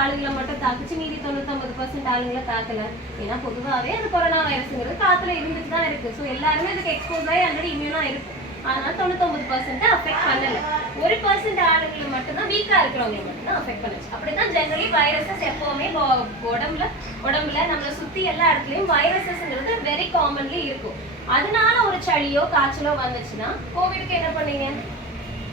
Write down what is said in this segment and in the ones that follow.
ஆளுங்களை மட்டும் தாக்குச்சு, மீதி 99% ஆளுங்களை தாக்கல. ஏன்னா பொதுவாகவே அந்த கொரோனா வைரஸ்ங்கிறது காத்துல இருந்துட்டு தான் இருக்கு. ஸோ எல்லாருமே அதுக்கு எக்ஸ்போஸ் ஆகி ஆல்ரெடி இம்யூனா இருக்கு. அதனால 99% அஃபெக்ட் பண்ணல. 1% ஆளுங்களை மட்டும்தான் வீக்கா இருக்கிறவங்களை மட்டும்தான் அஃபெக்ட் பண்ணுச்சு. அப்படிதான் ஜெனரலி வைரஸஸ் எப்பவுமே உடம்புல நம்மளை சுத்தி எல்லா இடத்துலயும் வைரஸஸ்ங்கிறது வெரி காமன்லி இருக்கும். அதனால ஒரு சளியோ காய்ச்சலோ வந்துச்சுன்னா கோவிடுக்கு என்ன பண்ணீங்க?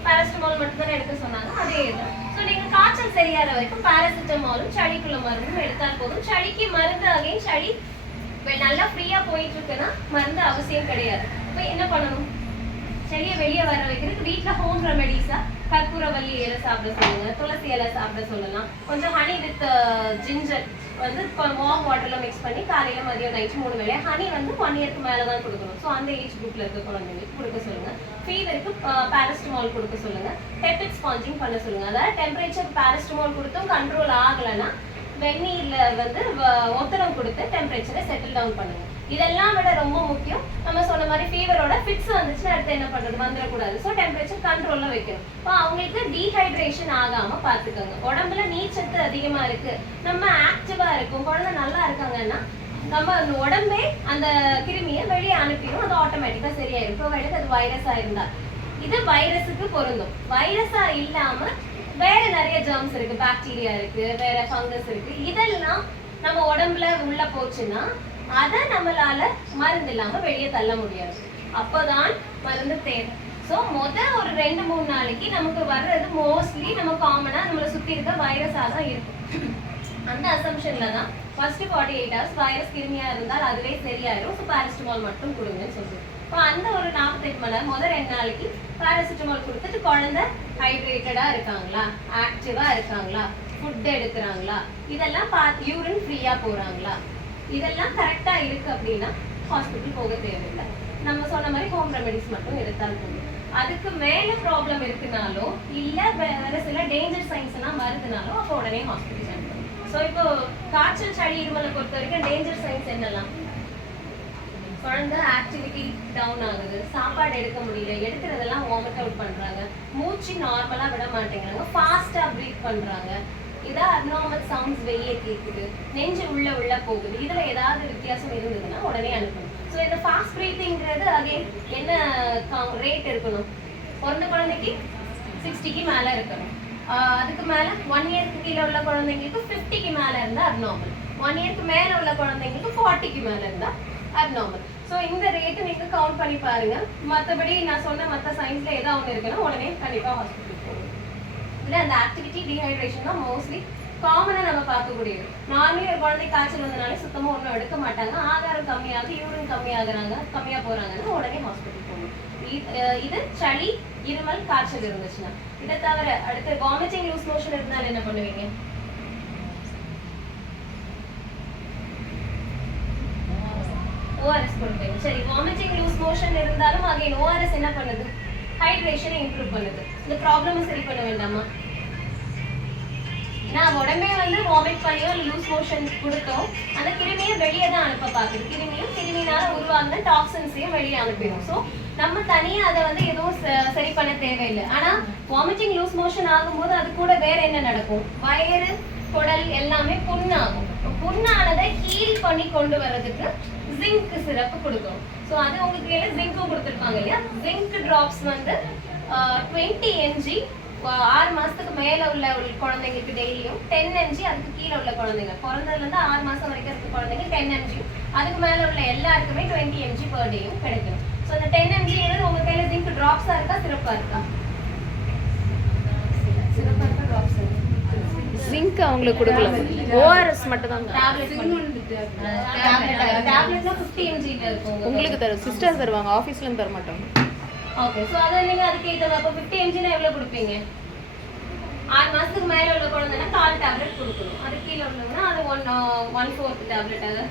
பாராசிட்டமால் மட்டும் தானே எடுக்க சொன்னாங்க. அதே தான். ஸோ நீங்க காய்ச்சல் சரியாத வரைக்கும் பாராசிட்டமாலும் சளிக்குள்ள மருந்தும் எடுத்தால் போதும். சளிக்கு மருந்து அகைன் சளி நல்லா ஃப்ரீயா போயிட்டு இருக்குன்னா மருந்து அவசியம் கிடையாது. இப்போ என்ன பண்ணணும்? சளியை வெளியே வர வைக்கிறதுக்கு வீட்டில் ஹோம் ரெமெடிஸா கற்பூரவல்லி இலை சாப்பிட சொல்லுங்க, துளசி இலை சாப்பிட சொல்லலாம். கொஞ்சம் ஹனி வித் ஜிஞ்சர் வந்து வார்ம் வாட்டர்ல மிக்ஸ் பண்ணி காலையில மதியம் நைட் 3 வேளை. ஹனி வந்து 1 இயர்க்கு மேல தான் கொடுக்கணும். ஸோ அந்த ஏஜ் குரூப்ல இருக்க குழந்தைங்களுக்கு கொடுக்க சொல்லுங்க. ஃபீவருக்கு பாராசிட்டமால் கொடுக்க சொல்லுங்க. டெபிட் ஸ்பாஞ்சிங் பண்ண சொல்லுங்க. அதாவது டெம்பரேச்சர் பாராசிட்டமால் கொடுத்தும் கண்ட்ரோல் ஆகலைன்னா வெந்நீர்ல வந்து ஒத்தடம் கொடுத்து டெம்பரேச்சரை செட்டில் டவுன் பண்ணுங்க. இதெல்லாம் விட ரொம்ப முக்கியம், நம்ம சொன்ன மாதிரி ஃபீவரோட ஃபிட்ஸ் வந்துச்சுன்னா அடுத்து என்ன பண்றது? வந்துடக்கூடாது. ஸோ டெம்பரேச்சர் கண்ட்ரோல்ல வைக்கணும். இப்போ அவங்களுக்கு டீஹைட்ரேஷன் ஆகாம பார்த்துக்கோங்க. உடம்புல நீர்ச்சத்து அதிகமா இருக்கு, நம்ம ஆக்டிவா இருக்கும், குழந்தை நல்லா இருக்காங்கன்னா நம்ம அந்த உடம்பே அந்த கிருமியை வெளியே அனுப்பிடும். அது ஆட்டோமேட்டிக்கா சரியாயிடும். ப்ரொவைடட் அது வைரஸா இருந்தா. இது வைரஸுக்கு பொருந்தும். வைரஸா இல்லாம வேற நிறைய ஜெர்ம்ஸ் இருக்கு, பாக்டீரியா இருக்கு, வேற ஃபங்கஸ் இருக்கு. இதெல்லாம் நம்ம உடம்புல உள்ள போச்சுன்னா அதை நம்மளால மருந்து இல்லாம வெளியே தள்ள முடியாது. அப்போதான் மருந்து தேவை. ஸோ ஒரு 2-3 நாளைக்கு நமக்கு வர்றது மோஸ்ட்லி நம்ம காமனா நம்மளை சுத்தி இருக்க வைரஸா தான் இருக்கும். அந்த அசம்ஷன்ல தான் ஃபர்ஸ்ட் 48 ஹவர்ஸ் வைரஸ் கிருமியா இருந்தால் அதுவே சரியாயிடும். ஸோ பாராசிட்டமால் மட்டும் கொடுங்கன்னு சொல்லுவோம். இப்போ அந்த ஒரு 48 மணி நேரம் 2 நாளைக்கு பாராசிட்டமால் கொடுத்துட்டு குழந்தை ஹைட்ரேட்டடா இருக்காங்களா, ஆக்டிவா இருக்காங்களா, ஃபுட் எடுக்கிறாங்களா, இதெல்லாம் பார்த்து யூரின் ஃப்ரீயா போறாங்களா, இதெல்லாம் கரெக்டா இருக்கு அப்படின்னா ஹாஸ்பிட்டல் போக தேவையில்லை. நம்ம சொன்ன மாதிரி ஹோம் ரெமெடிஸ் மட்டும் எடுத்தால் போதும். அதுக்கு மேல ப்ராப்ளம் இருக்குனாலோ இல்ல வேற சில டேஞ்சர் சைன்ஸ் எல்லாம் வருதுனாலோ அப்போ உடனே ஹாஸ்பிட்டல் சென்ட் பண்ணும். ஸோ இப்போ காய்ச்சல் சளி இருமலை பொறுத்த வரைக்கும் டேஞ்சர் சைன்ஸ் என்னெல்லாம்? குழந்தை ஆக்டிவிட்டி டவுன் ஆகுது, சாப்பாடு எடுக்க முடியல, எடுக்கிறதெல்லாம் வாமிட் அவுட் பண்றாங்க, மூச்சு நார்மலா விட மாட்டேங்கிறாங்க, ஃபாஸ்டா ப்ரீத் பண்றாங்க, இதா அப்நார்மல் சவுண்ட்ஸ் வெளியே கேட்குது, நெஞ்சு உள்ள போகுது, இதுல ஏதாவது வித்தியாசம் இருந்ததுன்னா உடனே அனுப்பணும். ஸோ இந்த ஃபாஸ்ட் ப்ரீத்திங்கிறது அகைன் என்ன ரேட் இருக்கணும்? பிறந்த குழந்தைக்கு 60க்கு மேல இருக்கணும். அதுக்கு மேல 1 இயர்க்கு கீழே உள்ள குழந்தைங்களுக்கு 50க்கு மேல இருந்தா அப்நார்மல், 1 இயர்க்கு மேல உள்ள குழந்தைங்களுக்கு 40க்கு மேல இருந்தா அப்நார்மல். ஸோ இந்த ரேட்டு நீங்க கவுண்ட் பண்ணி பாருங்க. மற்றபடி நான் சொன்ன மற்ற சயின்ஸ்ல ஏதாவது ஒன்று இருக்குன்னா உடனே கண்டிப்பா ஹாஸ்பிட்டல் போகணும். இல்லை அந்த ஆக்டிவிட்டி டீஹைட்ரேஷன் தான் மோஸ்ட்லி காமனாக நம்ம பார்க்கக்கூடியது. நார்மலி ஒரு குழந்தை காய்ச்சல் வந்தனாலே சுத்தமாக ஒன்றும் எடுக்க மாட்டாங்க, ஆகாரம் கம்மியாகுது, யூரின் கம்மியாக போகிறாங்கன்னா உடனே ஹாஸ்பிட்டல் போகணும். இது சளி இருமல் காய்ச்சல் இருந்துச்சுன்னா. இதை தவிர அடுத்து வாமிட்டிங் லூஸ் மோஷன் இருந்தாலும் என்ன பண்ணுவீங்க? ஓஆர்எஸ் கொடுப்பீங்க. சரி, வாமிட்டிங் லூஸ் மோஷன் இருந்தாலும் அகைன் ஓஆர்எஸ் என்ன பண்ணுது? ஹைட்ரேஷனை இம்ப்ரூவ் பண்ணுது. இந்த ப்ராப்ளமை சரி பண்ண வேண்டாமா? நான் உடம்பே வந்து வாமிட் பண்ணியோ லூஸ் மோஷன் கொடுத்தோம், அந்த கிருமியை வெளியே தான் அனுப்ப பார்க்குது. கிருமினால உருவாகுன டாக்ஸின்ஸையும் வெளியே அனுப்பிடும். ஸோ நம்ம தனியாக அதை வந்து எதுவும் சரி பண்ண தேவையில்லை. ஆனால் வாமிட்டிங் லூஸ் மோஷன் ஆகும்போது அது கூட வேற என்ன நடக்கும்? வயிறு குடல் எல்லாமே புண்ணாகும். புண்ணானதை ஹீல் பண்ணி கொண்டு வர்றதுக்கு ஜிங்க் சிரப்பு கொடுக்கணும். ஸோ அது உங்களுக்கு எல்லாம் ஜிங்க்கும் கொடுத்துருப்பாங்க இல்லையா? ஜிங்க் ட்ராப்ஸ் வந்து 20 mg 6 மாசத்துக்கு மேல உள்ள குழந்தைங்களுக்கு டெய்லியும், 10 mg அதுக்கு கீழே உள்ள குழந்தைங்க, பிறந்ததுல இருந்து 6 மாசம் வரைக்கும் இருக்க குழந்தைங்க 10 mg, அதுக்கு மேல உள்ள எல்லாருக்குமே 20 mg per டேயும் கிடைக்கும். ஸோ அந்த 10 mg உங்க கையில ஜிங்க் ட்ராப்ஸா இருக்கா சிறப்பா இருக்கா? சிறப்பா இருக்கா ட்ராப்ஸ்? ஜிங்க் அவங்களுக்கு கொடுக்கலாம், ஓஆர்எஸ் மட்டும் தான். டேப்லெட்னா 50 mg இருக்கும். உங்களுக்கு தரும், சிஸ்டர் தருவாங்க, ஆஃபீஸ்ல இருந்து தர மாட்டாங்க. ஓகே, சோ அத நீங்க அதுக்கு ஏத்த அப்ப 50 mg னா எவ்வளவு கொடுப்பீங்க? 6 மாசத்துக்கு மேல உள்ள குழந்தைனா 4 டேப்லெட் கொடுக்கணும். அது கீழ உள்ளவங்கன்னா அது 1/4 டேப்லெட். அது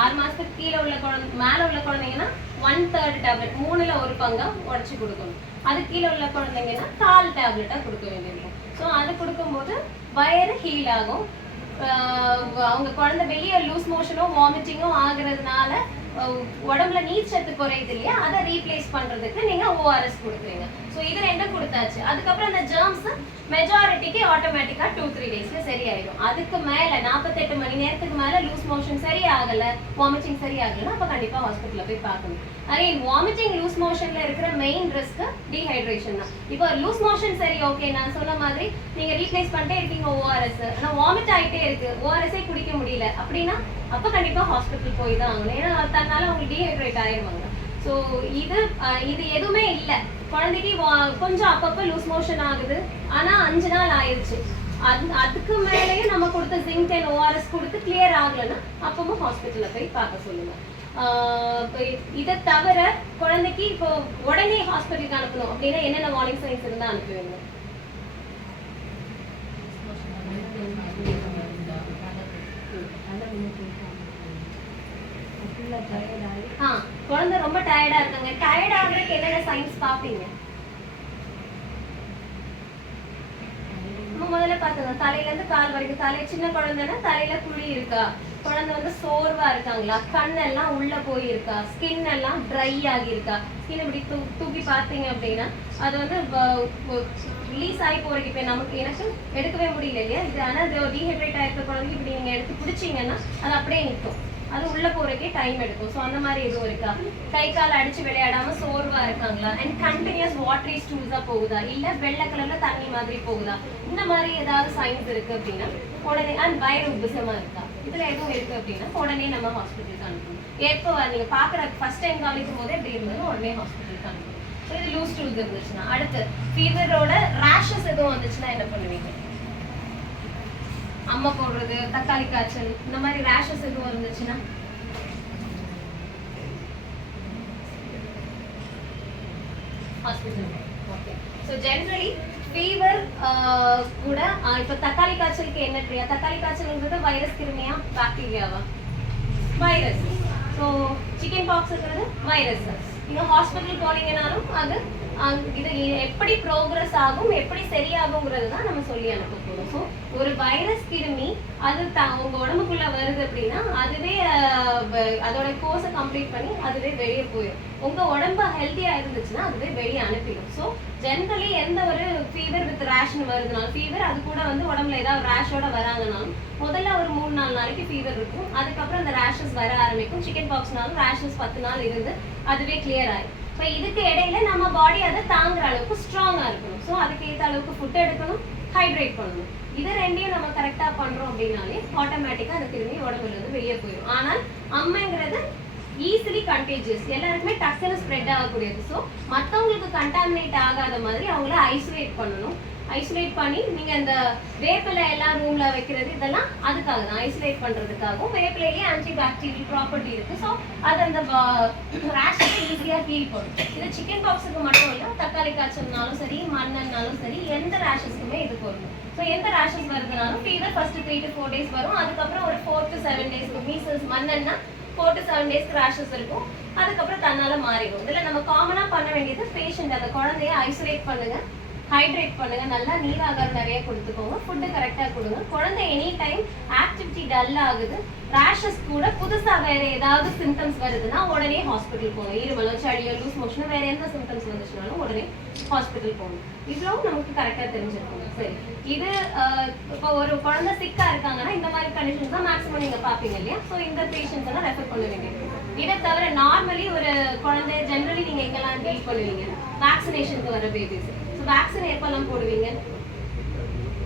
6 மாசத்துக்கு கீழ உள்ள குழந்தை மேல உள்ள குழந்தைங்கன்னா 1/3 டேப்லெட், 3ல 1 பங்கா உடைச்சு கொடுக்கணும். அது கீழ உள்ள குழந்தைங்கன்னா 4 டேப்லெட்டா கொடுக்க வேண்டியிருக்கும். ஸோ அது கொடுக்கும்போது வயிறு ஹீல் ஆகும். அவங்க குழந்தை வெளியே லூஸ் மோஷனோ வாமிட்டிங்கோ ஆகுறதுனால உடம்புல நீர் சத்து குறையுது இல்லையா, அதை ரீப்ளேஸ் பண்றதுக்கு நீங்க ஓஆர்எஸ் கொடுக்குறீங்க. ஸோ இது ரெண்டும் கொடுத்தாச்சு. அதுக்கப்புறம் அந்த ஜெர்ம்ஸ் மெஜாரிட்டிக்கு ஆட்டோமேட்டிக்கா 2-3 டேஸ்ல சரியாயிடும். அதுக்கு மேல 48 மணி நேரத்துக்கு மேல லூஸ் மோஷன் சரியாகல, வாமிட்டிங் சரியாகலன்னா அப்ப கண்டிப்பா ஹாஸ்பிட்டல்ல போய் பார்க்கணும். அகைன் வாமிட்டிங் லூஸ் மோஷன்ல இருக்கிற மெயின் ரிஸ்க் டீஹைட்ரேஷன் தான். இப்போ லூஸ் மோஷன் சரி ஓகே, நான் சொன்ன மாதிரி நீங்க ரீப்ளேஸ் பண்ணிட்டே இருக்கீங்க ஓஆர்எஸ், ஆனா வாமிட் ஆயிட்டே இருக்கு, ஓஆர்எஸ்ஸே குடிக்க முடியல அப்படின்னா அப்ப கண்டிப்பா ஹாஸ்பிட்டல் போய் தான் ஆகணும். ஏன்னா தன்னால அவங்க டீஹைட்ரேட் ஆயிடுவாங்க. ஸோ இது எதுவுமே இல்லை, குழந்தைக்கு கொஞ்சம் அப்பப்போ லூஸ் மோஷன் ஆகுது, ஆனா 5 நாள் ஆயிடுச்சு, அதுக்கு மேலேயும் நம்ம கொடுத்த ஜிங்க் அண்ட் ஓஆர்எஸ் கொடுத்து கிளியர் ஆகலைன்னா அப்பவும் ஹாஸ்பிட்டல்ல போய் பார்க்க சொல்லுங்க. இதை தவிர குழந்தைக்கு இப்போ உடனே ஹாஸ்பிட்டலுக்கு அனுப்பணும் அப்படின்னா என்னென்ன வார்னிங் சைன்ஸ் இருந்தா அனுப்புவீங்க? குழந்தை ரொம்ப டயர்டா இருக்காங்க, டயர்ட் ஆகுறதுக்கு என்னென்ன சைன்ஸ் பாப்பீங்க? முதல்ல பாத்துங்க, தலையில இருந்து கால் வரைக்கும். சின்ன குழந்தைன்னா தலையில குழி இருக்கா, குழந்தை வந்து சோர்வா இருக்காங்களா, கண்ணெல்லாம் உள்ள போயிருக்கா, ஸ்கின் எல்லாம் ட்ரை ஆகி இருக்கா, ஸ்கின் இப்படி தூக்கி பார்த்தீங்க அப்படின்னா அது வந்து ரிலீஸ் ஆகி போறதுக்கு இப்போ எனக்கு எடுக்கவே முடியல இல்லையா, இது ஆனால் டீஹைட்ரேட் ஆயிருக்க குழந்தைக்கு இப்படி நீங்க எடுத்து பிடிச்சிங்கன்னா அது அப்படியே நிற்கும், அது உள்ள போறதுக்கே டைம் எடுக்கும். ஸோ அந்த மாதிரி எதுவும் இருக்கா? கை கால் அடிச்சு விளையாடாம சோர்வா இருக்காங்களா, அண்ட் கண்டினியூஸ் வாட்டரி ஸ்டூல்ஸா போகுதா, இல்ல வெள்ளை கலர்ல தண்ணி மாதிரி போகுதா, இந்த மாதிரி ஏதாவது சைன்ஸ் இருக்கு அப்படின்னா உடனே, அண்ட் வயிறு உபசமா இருக்கா, இதுல எதுவும் இருக்கு அப்படின்னா உடனே நம்ம ஹாஸ்பிட்டலுக்கு அனுப்பணும். எப்போ நீங்க பாக்குற ஃபர்ஸ்ட் டைம் கவனிக்கும் போதே எப்படி இருந்தது உடனே ஹாஸ்பிட்டலுக்கு அனுப்பணும். ஸோ இது லூஸ் ஸ்டூல்ஸ் இருந்துச்சுன்னா, அடுத்து ஃபீவரோட ரேஷஸ் எதுவும் வந்துச்சுன்னா என்ன பண்ணுவீங்க? அம்மா போடுறது, தக்காளி காய்ச்சல், இந்த மாதிரி ரேஷஸ் எதுவும் இருந்துச்சுன்னா hospital. Okay. So generally fever கூட இப்போ தக்காளி காய்ச்சலுக்கு என்ன ட்ரியா? தக்காளி காய்ச்சல்ன்றது வைரஸ் கிருமியா பாக்டீரியாவா? வைரஸ். ஸோ சிக்கன் பாக்ஸ் இருக்கிறது வைரஸ். நீங்கள் ஹாஸ்பிட்டல் போனீங்கனாலும் அது இது எப்படி ப்ரோக்ரஸ் ஆகும், எப்படி சரியாகுங்கிறது தான் நம்ம சொல்லி அனுப்ப போகிறோம். ஸோ ஒரு வைரஸ் கிருமி அது உங்க உடம்புக்குள்ள வருது அப்படின்னா அதுவே அதோட கோர்ஸை கம்ப்ளீட் பண்ணி அதுவே வெளியே போயிடும். உங்க உடம்பு ஹெல்த்தியா இருந்துச்சுன்னா அதுவே வெளியே அனுப்பிடும். ஸோ ஜென்ரலி எந்த ஒரு ஃபீவர் வித் ரேஷ்னு வருதுனாலும், ஃபீவர் அது கூட வந்து உடம்புல ஏதாவது ரேஷோட வராங்கனாலும் முதல்ல ஒரு 3-4 நாளைக்கு ஃபீவர் இருக்கும், அதுக்கப்புறம் அந்த ரேஷஸ் வர ஆரம்பிக்கும். சிக்கன் பாக்ஸ்னாலும் ரேஷஸ் 10 நாள் இருந்து அதுவே கிளியர் ஆயிடும். இப்போ இதுக்கு இடையில நம்ம பாடி அதை தாங்குற அளவுக்கு ஸ்ட்ராங்கா இருக்கணும். ஸோ அதுக்கு ஏற்ற அளவுக்கு ஃபுட் எடுக்கணும், ஹைட்ரேட் பண்ணணும். இது ரெண்டையும் நம்ம கரெக்டா பண்றோம் அப்படின்னாலே ஆட்டோமேட்டிக்கா அந்த கிருமி உடம்புல இருந்து வெளியே போயிடும். ஆனால் அம்மைங்கிறது ஈஸிலி கண்டேஜியஸ், எல்லாருக்குமே டக்குன்னு ஸ்ப்ரெட் ஆகக்கூடியது. ஸோ மற்றவங்களுக்கு கண்டாமினேட் ஆகாத மாதிரி அவங்கள ஐசோலேட் பண்ணணும். ஐசோலேட் பண்ணி நீங்க இந்த வேப்பிலை எல்லாம் ரூம்ல வைக்கிறது இதெல்லாம் அதுக்காக தான், ஐசோலேட் பண்றதுக்காகவும். வேப்பிலையே ஆன்டி பாக்டீரியல் ப்ராப்பர்ட்டி இருக்கு. ஸோ அது அந்த ரேஷை ஈஸியா ஹீல் பண்ணும். இது சிக்கன் பாக்ஸுக்கு மட்டும் இல்லை, தக்காளி காய்ச்சல்னாலும் சரி, மண்ணன்னாலும் சரி, எந்த ரேஷஸ்க்குமே இது பொருந்தும். ஸோ எந்த rashes வருதுனாலும் fever first 3 to 4 days வரும், அதுக்கப்புறம் ஒரு 4 to 7 days மீசல்ஸ் மண்ணன்னா 4 to 7 days ரேஷஸ் இருக்கும், அதுக்கப்புறம் தன்னால மாறிடும். இதில் நம்ம காமனா பண்ண வேண்டியது பேஷண்ட் அந்த குழந்தைய ஐசோலேட் பண்ணுங்க, ஹைட்ரேட் பண்ணுங்க, நல்லா நீர் ஆகாரம் நிறைய கொடுத்துக்கோங்க, ஃபுட்டு கரெக்டாக கொடுங்க. குழந்தை எனி டைம் ஆக்டிவிட்டி டல் ஆகுது, ரேஷஸ் கூட புதுசாக வேற ஏதாவது சிம்டம்ஸ் வருதுன்னா உடனே ஹாஸ்பிட்டல் போகணும். இருமலோ சளியோ லூஸ் மோஷனோ வேற எந்த சிம்டம்ஸ் வந்துச்சுனாலும் உடனே ஹாஸ்பிட்டல் போகணும். இவ்வளவும் நமக்கு கரெக்டாக தெரிஞ்சிருக்கணும். சரி, இது இப்போ ஒரு குழந்தை சிக்கா இருக்காங்கன்னா இந்த மாதிரி கண்டிஷன்ஸ் தான் மேக்ஸிமம் நீங்க பாப்பீங்க இல்லையா? ஸோ இந்த பேஷண்ட்ஸ் எல்லாம் ரெஃபர் பண்ண வேண்டியது. இதை தவிர நார்மலி ஒரு குழந்தை ஜென்ரலி நீங்க எங்கெல்லாம் டீல் பண்ணுவீங்க? வேக்சினேஷனுக்கு வர பேபிஸ். ஸோ வேக்சின் எப்பெல்லாம் போடுவீங்க?